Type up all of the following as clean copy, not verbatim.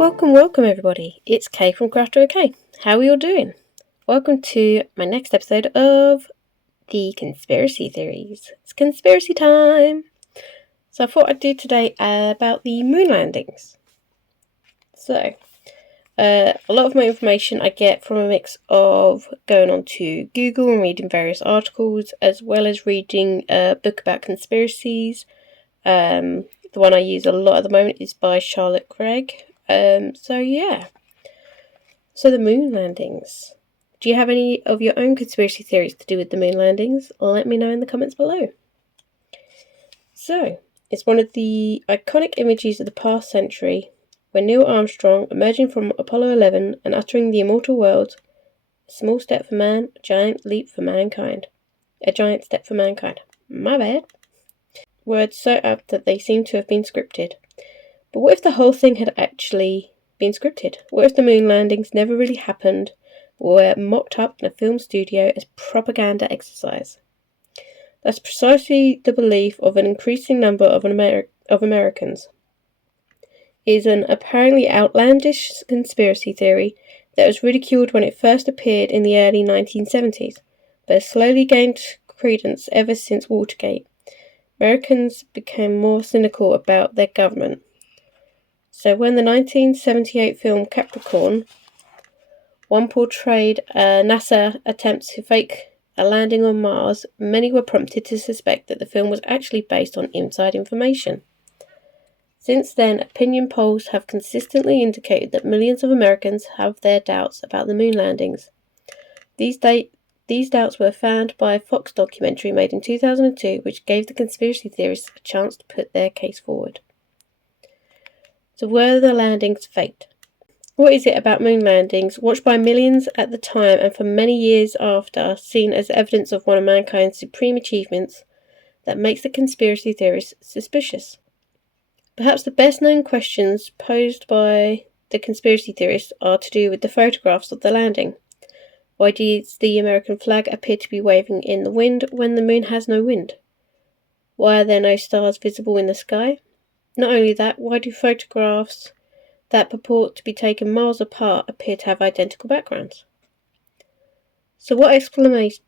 Welcome everybody. It's Kay from Crafter OK. How are you all doing? Welcome to my next episode of the conspiracy theories. It's conspiracy time! So I thought I'd do today about the moon landings. So, a lot of my information I get from a mix of going on to Google and reading various articles, as well as reading a book about conspiracies. The one I use a lot at the moment is by Charlotte Craig. So the moon landings. Do you have any of your own conspiracy theories to do with the moon landings? Let me know in the comments below. So, it's one of the iconic images of the past century, when Neil Armstrong, emerging from Apollo 11 and uttering the immortal words, "A small step for man, a giant leap for mankind." A giant step for mankind. My bad. Words so apt that they seem to have been scripted. But what if the whole thing had actually been scripted? What if the moon landings never really happened, or were mocked up in a film studio as propaganda exercise? That's precisely the belief of an increasing number of Americans. It is an apparently outlandish conspiracy theory that was ridiculed when it first appeared in the early 1970s, but has slowly gained credence ever since Watergate. Americans became more cynical about their government. So when the 1978 film Capricorn one portrayed NASA attempts to fake a landing on Mars, many were prompted to suspect that the film was actually based on inside information. Since then, opinion polls have consistently indicated that millions of Americans have their doubts about the moon landings. These doubts were found by a Fox documentary made in 2002, which gave the conspiracy theorists a chance to put their case forward. So were the landings faked? What is it about moon landings, watched by millions at the time and for many years after, seen as evidence of one of mankind's supreme achievements, that makes the conspiracy theorists suspicious? Perhaps the best known questions posed by the conspiracy theorists are to do with the photographs of the landing. Why does the American flag appear to be waving in the wind when the moon has no wind? Why are there no stars visible in the sky? Not only that, why do photographs that purport to be taken miles apart appear to have identical backgrounds? So what explanations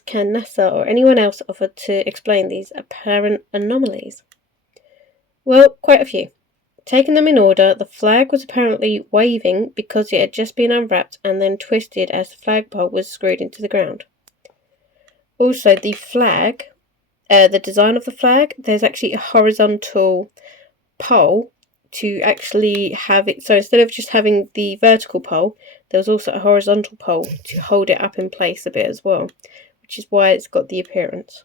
can NASA or anyone else offer to explain these apparent anomalies? Well, quite a few. Taking them in order, the flag was apparently waving because it had just been unwrapped and then twisted as the flagpole was screwed into the ground. Also, the flag, the design of the flag, there's actually a horizontal pole to actually have it. So instead of just having the vertical pole, there was also a horizontal pole to hold it up in place a bit as well, which is why it's got the appearance.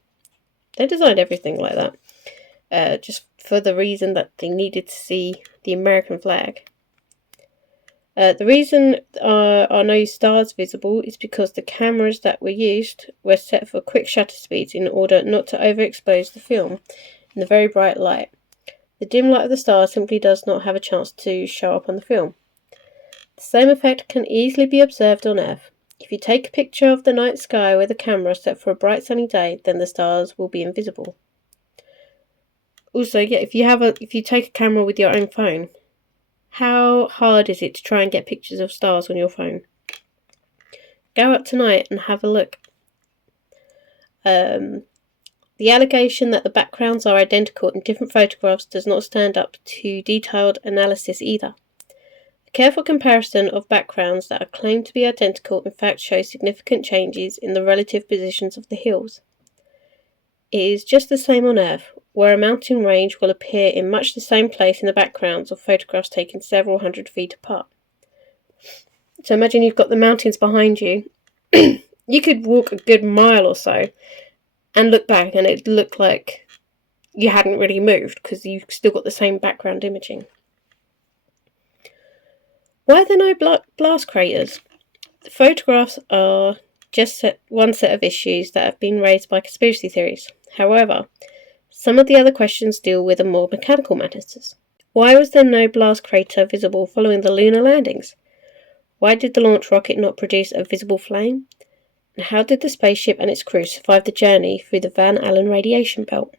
They designed everything like that, just for the reason that they needed to see the American flag. The reason are no stars visible is because the cameras that were used were set for quick shutter speeds in order not to overexpose the film in the very bright light. The dim light of the stars simply does not have a chance to show up on the film. The same effect can easily be observed on Earth. If you take a picture of the night sky with a camera set for a bright sunny day, then the stars will be invisible. Also, if you take a camera with your own phone, how hard is it to try and get pictures of stars on your phone? Go out tonight and have a look. The allegation that the backgrounds are identical in different photographs does not stand up to detailed analysis either. A careful comparison of backgrounds that are claimed to be identical in fact shows significant changes in the relative positions of the hills. It is just the same on Earth, where a mountain range will appear in much the same place in the backgrounds of photographs taken several hundred feet apart. So imagine you've got the mountains behind you. You could walk a good mile or so and look back and it'd look like you hadn't really moved because you've still got the same background imaging. Why are there no blast craters? The photographs are just one set of issues that have been raised by conspiracy theories. However, some of the other questions deal with the more mechanical matters. Why was there no blast crater visible following the lunar landings? Why did the launch rocket not produce a visible flame? And how did the spaceship and its crew survive the journey through the Van Allen radiation belt?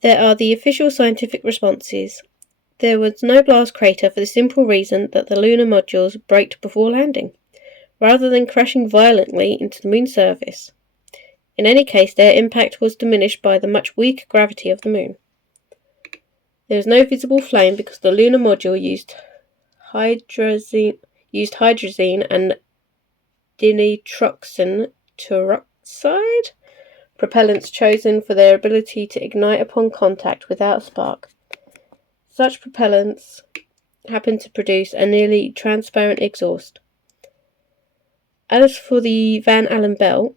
There are the official scientific responses. There was no blast crater for the simple reason that the lunar modules braked before landing, rather than crashing violently into the moon's surface. In any case, their impact was diminished by the much weaker gravity of the moon. There was no visible flame because the lunar module used hydrazine and dinitroxin teroxide propellants chosen for their ability to ignite upon contact without a spark. Such propellants happen to produce a nearly transparent exhaust. As for the Van Allen belt,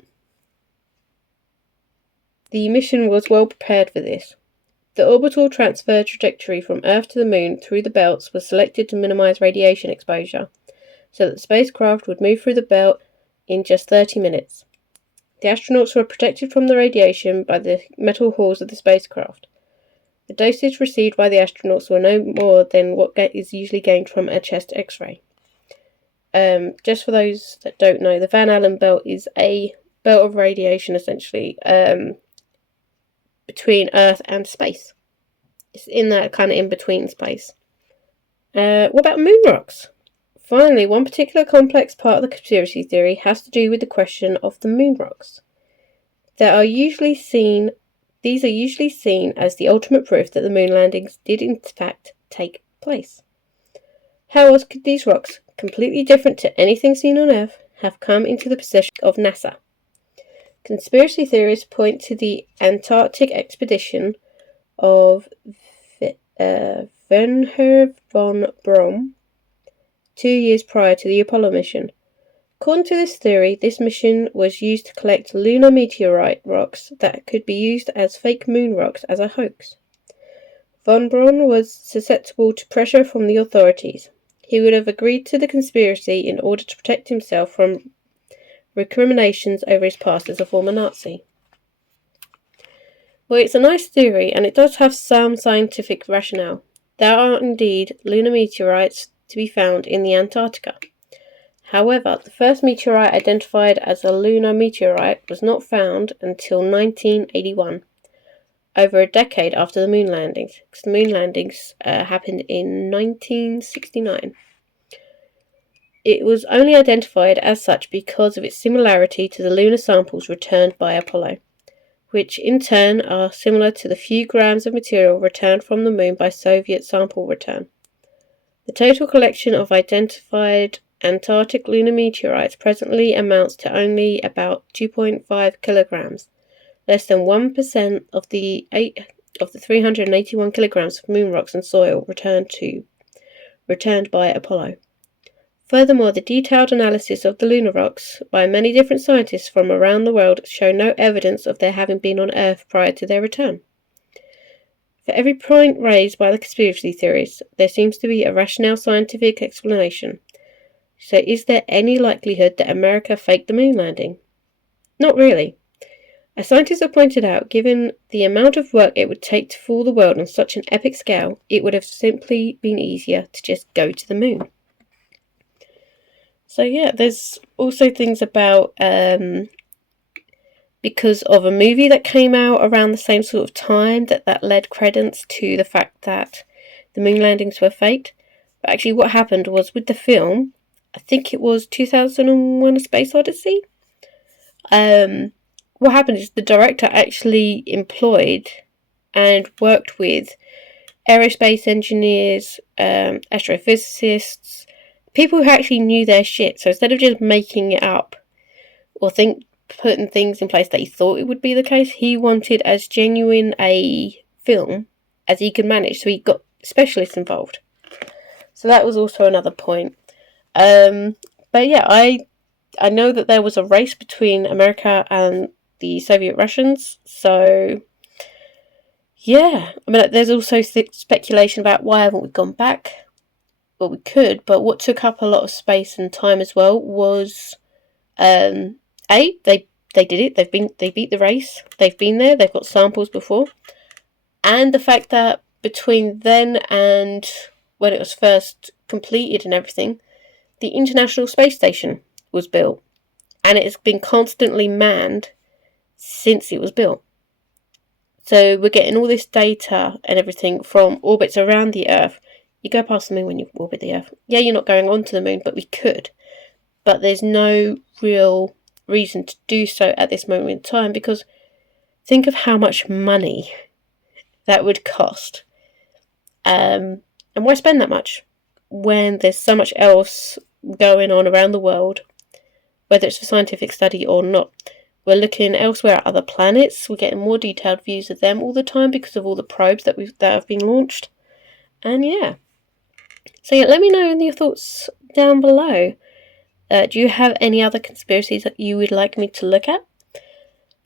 the mission was well prepared for this. The orbital transfer trajectory from Earth to the Moon through the belts was selected to minimize radiation exposure, so that the spacecraft would move through the belt in just 30 minutes. The astronauts were protected from the radiation by the metal hulls of the spacecraft. The dosage received by the astronauts were no more than what is usually gained from a chest X-ray. Just for those that don't know, the Van Allen belt is a belt of radiation, essentially, between Earth and space. It's in that kind of in-between space. What about moon rocks? Finally, one particular complex part of the conspiracy theory has to do with the question of the moon rocks. These are usually seen as the ultimate proof that the moon landings did in fact take place. How else could these rocks, completely different to anything seen on Earth, have come into the possession of NASA? Conspiracy theorists point to the Antarctic expedition of Wernher von Braun 2 years prior to the Apollo mission. According to this theory, this mission was used to collect lunar meteorite rocks that could be used as fake moon rocks as a hoax. Von Braun was susceptible to pressure from the authorities. He would have agreed to the conspiracy in order to protect himself from recriminations over his past as a former Nazi. Well, it's a nice theory, and it does have some scientific rationale. There are indeed lunar meteorites to be found in the Antarctica. However, the first meteorite identified as a lunar meteorite was not found until 1981, over a decade after the moon landings, because the moon landings happened in 1969. It was only identified as such because of its similarity to the lunar samples returned by Apollo, which in turn are similar to the few grams of material returned from the moon by Soviet sample return. The total collection of identified Antarctic lunar meteorites presently amounts to only about 2.5 kilograms, less than 1% of the 381 kilograms of moon rocks and soil returned by Apollo. Furthermore, the detailed analysis of the lunar rocks by many different scientists from around the world show no evidence of their having been on Earth prior to their return. For every point raised by the conspiracy theorists, there seems to be a rational scientific explanation. So is there any likelihood that America faked the moon landing? Not really. As scientists have pointed out, given the amount of work it would take to fool the world on such an epic scale, it would have simply been easier to just go to the moon. So yeah, there's also things about because of a movie that came out around the same sort of time that led credence to the fact that the moon landings were faked. But actually what happened was with the film, I think it was 2001: A Space Odyssey. What happened is the director actually employed and worked with aerospace engineers, astrophysicists, people who actually knew their shit. So instead of just making it up or putting things in place that he thought it would be the case, he wanted as genuine a film as he could manage. So he got specialists involved. So that was also another point. But yeah, I know that there was a race between America and the Soviet Russians. So yeah, I mean, there's also speculation about why haven't we gone back. Well, we could, but what took up a lot of space and time as well was, they did it. They beat the race. They've been there. They've got samples before, and the fact that between then and when it was first completed and everything, the International Space Station was built, and it has been constantly manned since it was built. So we're getting all this data and everything from orbits around the Earth You go past the moon when you orbit the Earth. Yeah, you're not going onto the moon, but we could. But there's no real reason to do so at this moment in time, because think of how much money that would cost. And why spend that much when there's so much else going on around the world, whether it's for scientific study or not? We're looking elsewhere at other planets. We're getting more detailed views of them all the time because of all the probes that have been launched. And yeah. So yeah, let me know your thoughts down below. Do you have any other conspiracies that you would like me to look at?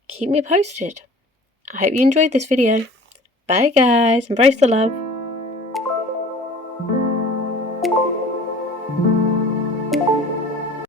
Keep me posted. I hope you enjoyed this video. Bye guys, embrace the love.